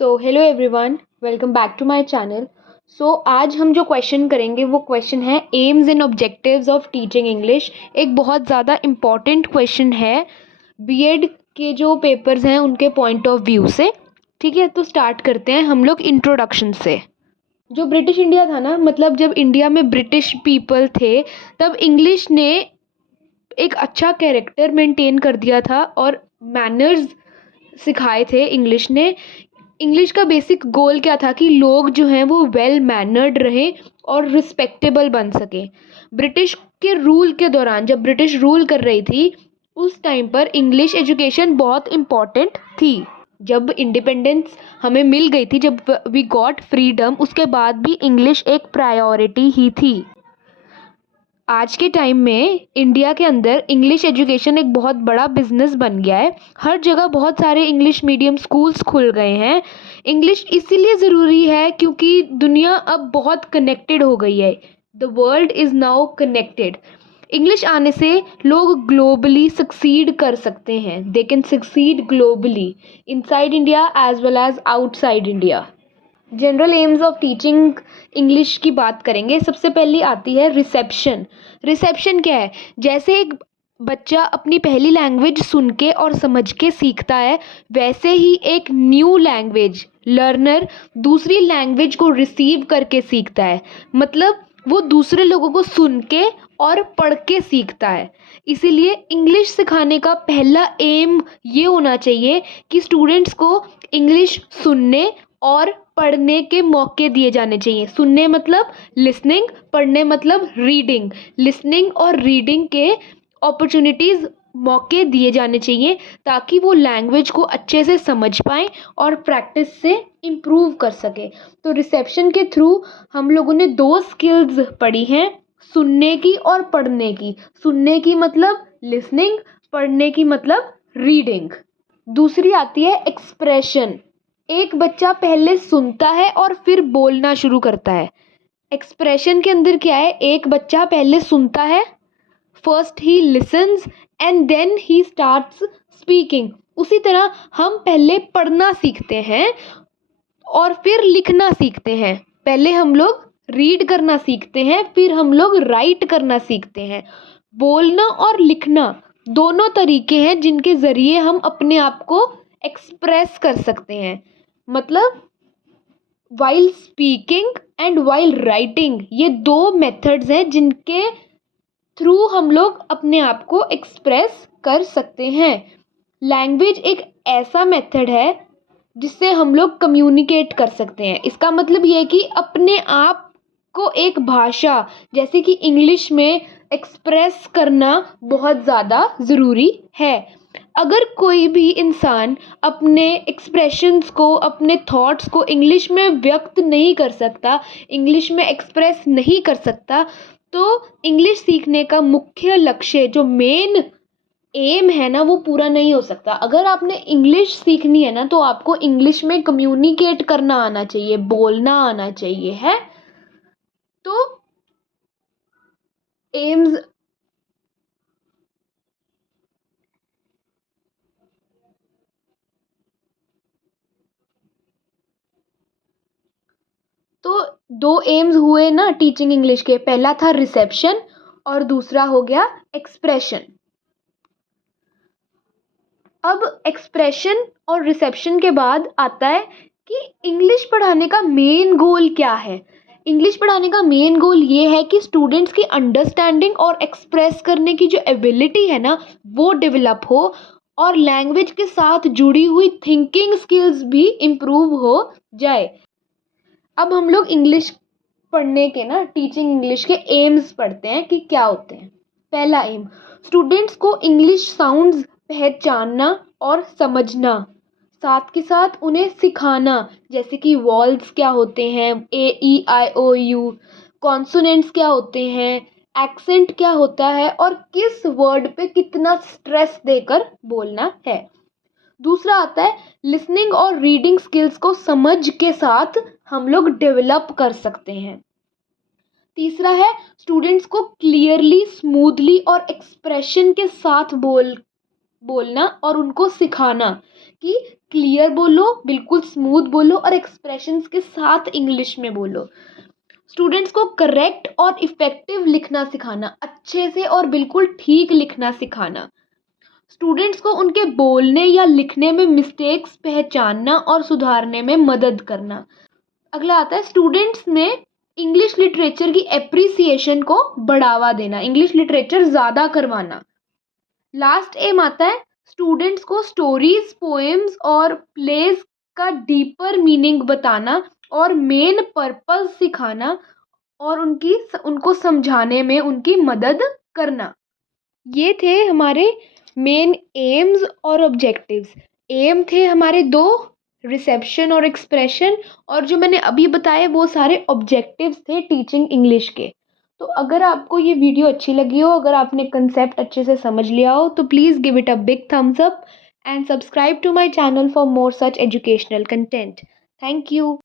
So hello everyone, welcome back to my channel. आज हम जो क्वेश्चन करेंगे वो क्वेश्चन है aims and objectives of teaching English. एक बहुत ज़्यादा इम्पॉर्टेंट क्वेश्चन है बीएड के जो पेपर्स हैं उनके पॉइंट ऑफ व्यू से। ठीक है, तो स्टार्ट करते हैं हम लोग इंट्रोडक्शन से। जो ब्रिटिश इंडिया था ना, मतलब जब इंडिया में ब्रिटिश पीपल थे तब इंग्लिश ने एक अच्छा कैरेक्टर मेंटेन कर दिया था और मैनर्स सिखाए थे इंग्लिश ने। इंग्लिश का बेसिक गोल क्या था कि लोग जो हैं वो वेल मैनर्ड रहें और रिस्पेक्टेबल बन सकें। ब्रिटिश के रूल के दौरान, जब ब्रिटिश रूल कर रही थी उस टाइम पर इंग्लिश एजुकेशन बहुत इम्पॉर्टेंट थी। जब इंडिपेंडेंस हमें मिल गई थी, जब वी गॉट फ्रीडम, उसके बाद भी इंग्लिश एक प्रायोरिटी ही थी। आज के टाइम में इंडिया के अंदर इंग्लिश एजुकेशन एक बहुत बड़ा बिजनेस बन गया है। हर जगह बहुत सारे इंग्लिश मीडियम स्कूल्स खुल गए हैं। इंग्लिश इसीलिए ज़रूरी है क्योंकि दुनिया अब बहुत कनेक्टेड हो गई है। The world is now connected. English आने से लोग ग्लोबली सक्सीड कर सकते हैं। They can succeed globally inside India as well as outside India. General aims of teaching English की बात करेंगे। सबसे पहले आती है रिसेप्शन। रिसेप्शन क्या है? जैसे एक बच्चा अपनी पहली लैंग्वेज सुन के और समझ के सीखता है, वैसे ही एक न्यू लैंग्वेज लर्नर दूसरी लैंग्वेज को रिसीव करके सीखता है। मतलब वो दूसरे लोगों को सुन के और पढ़ के सीखता है। इसीलिए इंग्लिश सिखाने का पहला एम ये होना चाहिए कि स्टूडेंट्स को इंग्लिश सुनने और पढ़ने के मौके दिए जाने चाहिए। सुनने मतलब लिसनिंग, पढ़ने मतलब रीडिंग। लिसनिंग और रीडिंग के अपॉर्चुनिटीज़, मौके दिए जाने चाहिए ताकि वो लैंग्वेज को अच्छे से समझ पाएँ और प्रैक्टिस से इम्प्रूव कर सके। तो रिसेप्शन के थ्रू हम लोगों ने दो स्किल्स पढ़ी हैं, सुनने की और पढ़ने की। सुनने की मतलब लिसनिंग, पढ़ने की मतलब रीडिंग। दूसरी आती है एक्सप्रेशन। एक बच्चा पहले सुनता है और फिर बोलना शुरू करता है। एक्सप्रेशन के अंदर क्या है? एक बच्चा पहले सुनता है, first he listens and then he starts speaking. उसी तरह हम पहले पढ़ना सीखते हैं और फिर लिखना सीखते हैं। पहले हम लोग रीड करना सीखते हैं, फिर हम लोग राइट करना सीखते हैं। बोलना और लिखना दोनों तरीके हैं जिनके ज़रिए हम अपने आप को एक्सप्रेस कर सकते हैं। मतलब while speaking and while writing, ये दो मेथड्स हैं जिनके थ्रू हम लोग अपने आप को एक्सप्रेस कर सकते हैं। लैंग्वेज एक ऐसा मेथड है जिससे हम लोग कम्युनिकेट कर सकते हैं। इसका मतलब ये है कि अपने आप को एक भाषा जैसे कि इंग्लिश में एक्सप्रेस करना बहुत ज़्यादा ज़रूरी है। अगर कोई भी इंसान अपने एक्सप्रेशंस को, अपने थॉट्स को इंग्लिश में व्यक्त नहीं कर सकता, इंग्लिश में एक्सप्रेस नहीं कर सकता, तो इंग्लिश सीखने का मुख्य लक्ष्य, जो मेन एम है ना, वो पूरा नहीं हो सकता। अगर आपने इंग्लिश सीखनी है ना तो आपको इंग्लिश में कम्युनिकेट करना आना चाहिए, बोलना आना चाहिए है। तो एम्स तो दो एम्स हुए ना टीचिंग इंग्लिश के। पहला था रिसेप्शन और दूसरा हो गया एक्सप्रेशन। अब एक्सप्रेशन और रिसेप्शन के बाद आता है कि इंग्लिश पढ़ाने का मेन गोल क्या है। इंग्लिश पढ़ाने का मेन गोल ये है कि स्टूडेंट्स की अंडरस्टैंडिंग और एक्सप्रेस करने की जो एबिलिटी है ना वो डेवलप हो और लैंग्वेज के साथ जुड़ी हुई थिंकिंग स्किल्स भी इम्प्रूव हो जाए। अब हम लोग इंग्लिश पढ़ने के ना, टीचिंग इंग्लिश के एम्स पढ़ते हैं कि क्या होते हैं। पहला एम, स्टूडेंट्स को इंग्लिश साउंड्स पहचानना और समझना, साथ के साथ उन्हें सिखाना। जैसे कि वॉल्स क्या होते हैं, AEIOU, कॉन्सोनेंट्स क्या होते हैं, एक्सेंट क्या होता है और किस वर्ड पे कितना स्ट्रेस देकर बोलना है। दूसरा आता है लिसनिंग और रीडिंग स्किल्स को समझ के साथ हम लोग डेवलप कर सकते हैं। तीसरा है स्टूडेंट्स को क्लियरली, स्मूथली और एक्सप्रेशन के साथ बोलना और उनको सिखाना कि क्लियर बोलो, बिल्कुल स्मूथ बोलो और एक्सप्रेशंस के साथ इंग्लिश में बोलो। स्टूडेंट्स को करेक्ट और इफ़ेक्टिव लिखना सिखाना, अच्छे से और बिल्कुल ठीक लिखना सिखाना। स्टूडेंट्स को उनके बोलने या लिखने में मिस्टेक्स पहचानना और सुधारने में मदद करना। अगला आता है स्टूडेंट्स में इंग्लिश लिटरेचर की एप्रिसिएशन को बढ़ावा देना, इंग्लिश लिटरेचर ज़्यादा करवाना। लास्ट एम आता है स्टूडेंट्स को स्टोरीज, पोएम्स और प्लेस का डीपर मीनिंग बताना और मेन पर्पस सिखाना और उनको समझाने में उनकी मदद करना। ये थे हमारे मेन एम्स और ऑब्जेक्टिव्स। एम थे हमारे दो, रिसेप्शन और एक्सप्रेशन, और जो मैंने अभी बताए वो सारे ऑब्जेक्टिव्स थे टीचिंग इंग्लिश के। तो अगर आपको ये वीडियो अच्छी लगी हो, अगर आपने कंसेप्ट अच्छे से समझ लिया हो, तो please give it a big thumbs up and subscribe to my channel for more such educational content. Thank you.